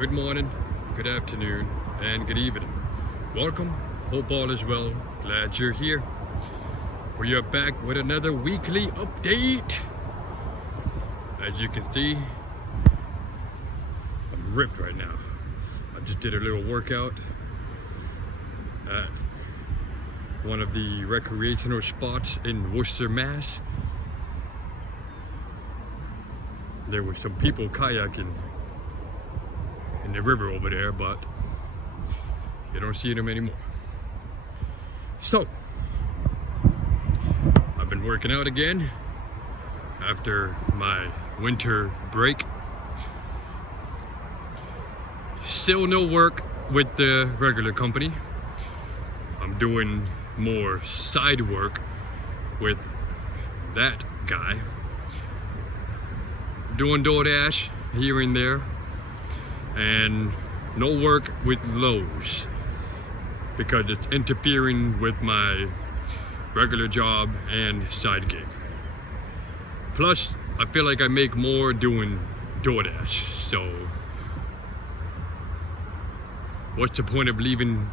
Good morning, good afternoon, and good evening. Welcome, hope all is well, glad you're here. We are back with another weekly update. As you can see, I'm ripped right now. I just did a little workout at one of the recreational spots in Worcester, Mass. There were some people kayaking in the river over there, but you don't see them anymore. So, I've been working out again after my winter break. Still no work with the regular company. I'm doing more side work with that guy. Doing DoorDash here and there, and no work with Lowe's because it's interfering with my regular job and side gig. Plus, I feel like I make more doing DoorDash, so what's the point of leaving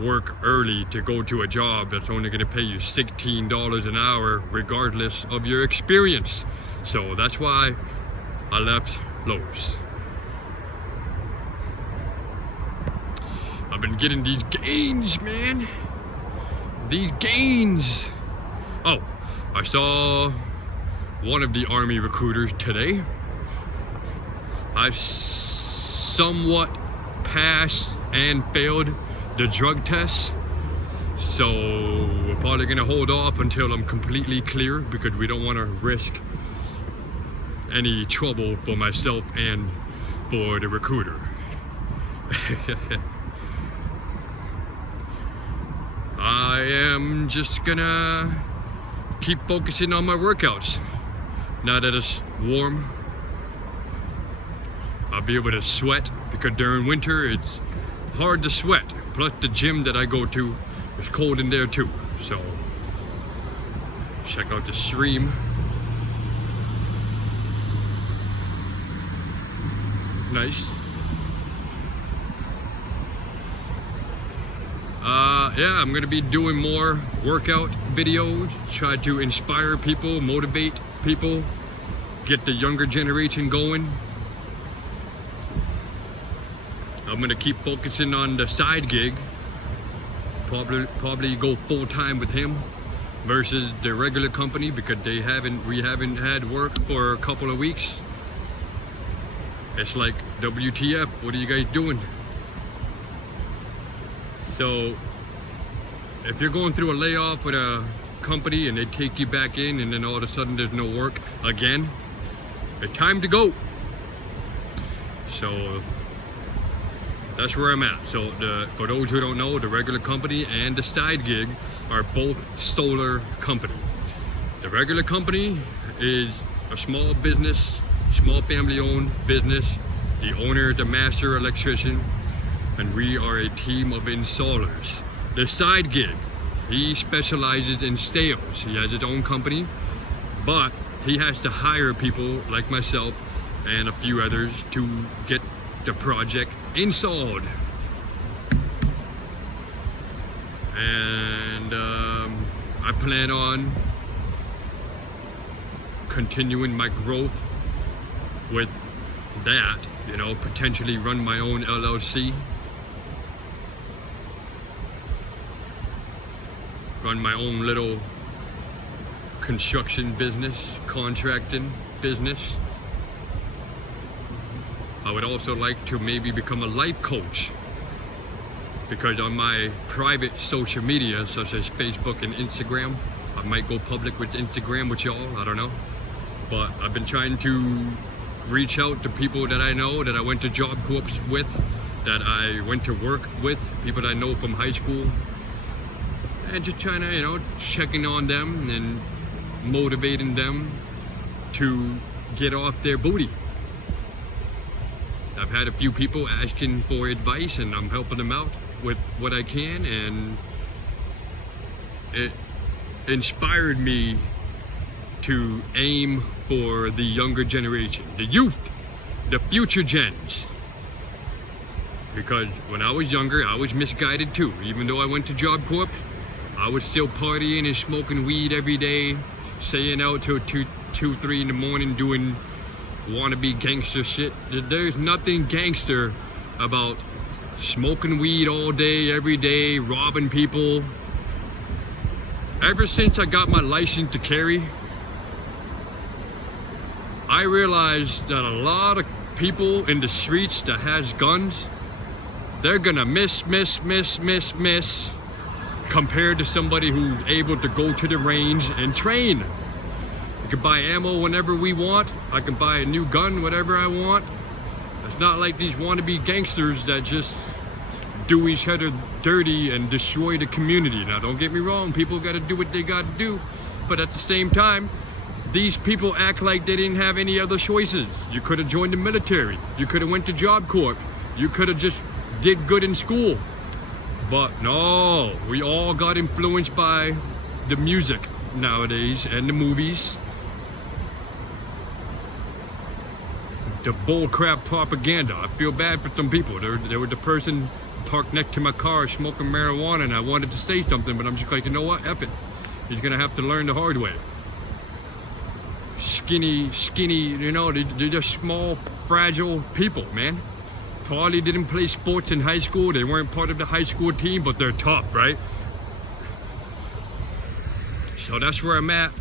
work early to go to a job that's only going to pay you $16 an hour regardless of your experience? So that's why I left Lowe's. I've been getting these gains, man. These gains. Oh, I saw one of the Army recruiters today. I somewhat passed and failed the drug test. So we're probably gonna hold off until I'm completely clear because we don't want to risk any trouble for myself and for the recruiter. I am just gonna keep focusing on my workouts. Now that it's warm, I'll be able to sweat because during winter it's hard to sweat. Plus the gym that I go to is cold in there too. So check out the stream. Nice. Yeah, I'm gonna be doing more workout videos, try to inspire people, motivate people, get the younger generation going. I'm gonna keep focusing on the side gig, probably go full time with him versus the regular company because we haven't had work for a couple of weeks. It's like, WTF, what are you guys doing? So, if you're going through a layoff with a company and they take you back in and then all of a sudden there's no work again, it's time to go. So, that's where I'm at. So, for those who don't know, the regular company and the side gig are both solar company. The regular company is a small business, small family-owned business. The owner is a master electrician, and we are a team of installers. The side gig, he specializes in sales. He has his own company, but he has to hire people like myself and a few others to get the project installed. And I plan on continuing my growth with that, potentially run my own LLC, run my own little construction business, contracting business. I would also like to maybe become a life coach because on my private social media, such as Facebook and Instagram, I might go public with Instagram with y'all, I don't know. But I've been trying to reach out to people that I know, that I went to jobcorps with, that I went to work with, people that I know from high school, and just trying to, checking on them and motivating them to get off their booty. I've had a few people asking for advice and I'm helping them out with what I can, and it inspired me to aim for the younger generation, the youth, the future gens. Because when I was younger, I was misguided too. Even though I went to Job Corp, I was still partying and smoking weed every day, staying out till 2, 3 in the morning doing wannabe gangster shit. There's nothing gangster about smoking weed all day, every day, robbing people. Ever since I got my license to carry, I realized that a lot of people in the streets that has guns, they're gonna miss compared to somebody who's able to go to the range and train. We can buy ammo whenever we want. I can buy a new gun whenever I want. It's not like these wannabe gangsters that just do each other dirty and destroy the community. Now, don't get me wrong, people gotta do what they gotta do, but at the same time, these people act like they didn't have any other choices. You could have joined the military. You could have went to Job Corp. You could have just did good in school. But no, we all got influenced by the music nowadays and the movies. The bullcrap propaganda. I feel bad for some people. There was the person parked next to my car smoking marijuana, and I wanted to say something, but I'm just like, you know what? F it. He's gonna have to learn the hard way. Skinny, you know, they're just small, fragile people, man. Probably didn't play sports in high school. They weren't part of the high school team, but they're tough, right? So that's where I'm at.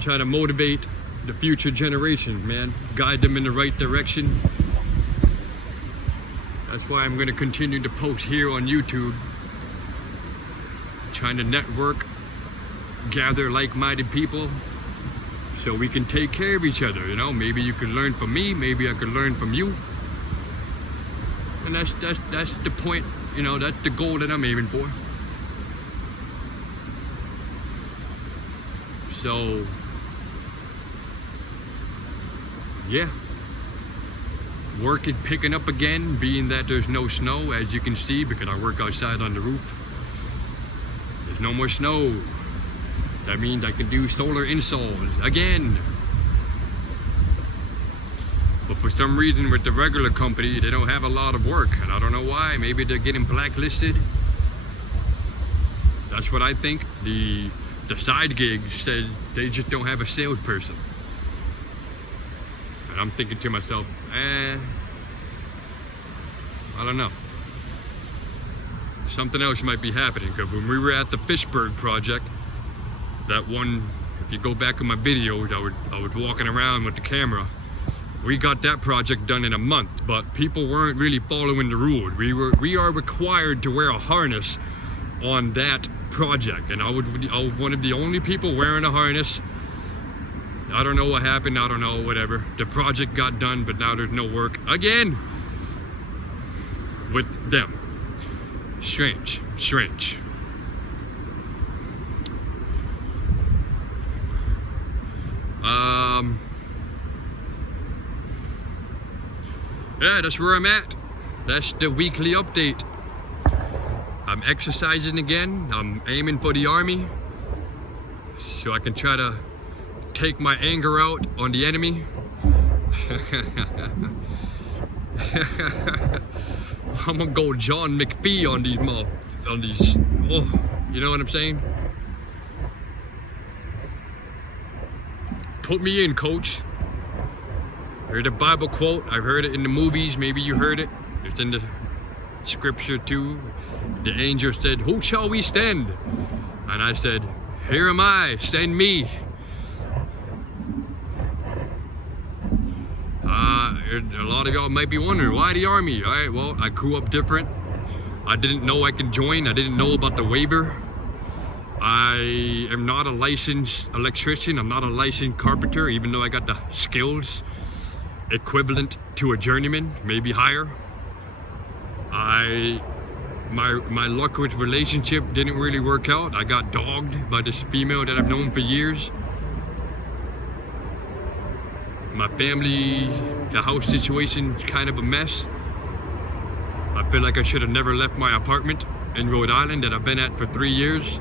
Trying to motivate the future generations, man. Guide them in the right direction. That's why I'm going to continue to post here on YouTube. Trying to network, gather like-minded people, so we can take care of each other, you know? Maybe you could learn from me, maybe I could learn from you. And that's the point, you know, that's the goal that I'm aiming for. So, yeah. Work is picking up again, being that there's no snow, as you can see, because I work outside on the roof. There's no more snow. That means I can do solar installs again. But for some reason with the regular company, they don't have a lot of work, and I don't know why. Maybe they're getting blacklisted. That's what I think. The side gig said they just don't have a salesperson. And I'm thinking to myself, I don't know. Something else might be happening, because when we were at the Fishburg project, that one, if you go back in my videos, I was walking around with the camera. We got that project done in a month, but people weren't really following the rules. We are required to wear a harness on that project, and I was one of the only people wearing a harness. I don't know what happened, I don't know, whatever. The project got done, but now there's no work again with them. Strange. Yeah, that's where I'm at. That's the weekly update. I'm exercising again. I'm aiming for the army, so I can try to take my anger out on the enemy. I'm gonna go John McPhee on these oh, you know what I'm saying? Put me in, coach. Heard a Bible quote. I've heard it in the movies. Maybe you heard it. It's in the scripture too. The angel said, "Who shall we send?" And I said, "Here am I, send me." A lot of y'all might be wondering, why the army? All right, well, I grew up different. I didn't know I could join. I didn't know about the waiver. I am not a licensed electrician. I'm not a licensed carpenter, even though I got the skills equivalent to a journeyman, maybe higher. My luck with relationship didn't really work out. I got dogged by this female that I've known for years. My family, the house situation is kind of a mess. I feel like I should have never left my apartment in Rhode Island that I've been at for 3 years.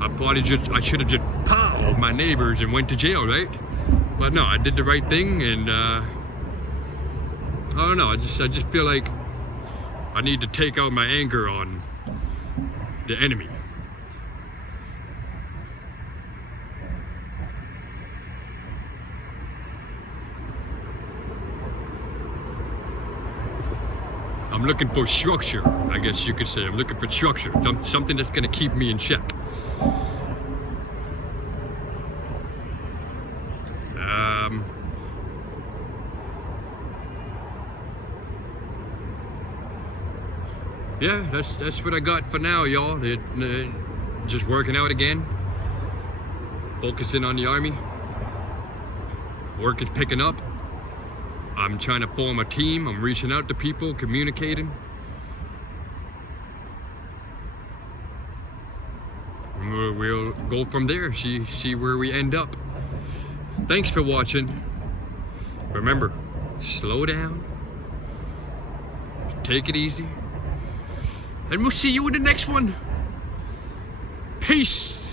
I should have just powed my neighbors and went to jail, right? But no, I did the right thing, and I don't know. I just feel like I need to take out my anger on the enemy. I'm looking for structure, I guess you could say. I'm looking for structure, something that's gonna keep me in check. Yeah, that's what I got for now, y'all. Just working out again, focusing on the army. Work is picking up. I'm trying to form a team. I'm reaching out to people, communicating. We'll go from there, see where we end up. Thanks for watching. Remember, slow down, take it easy, and we'll see you in the next one. Peace.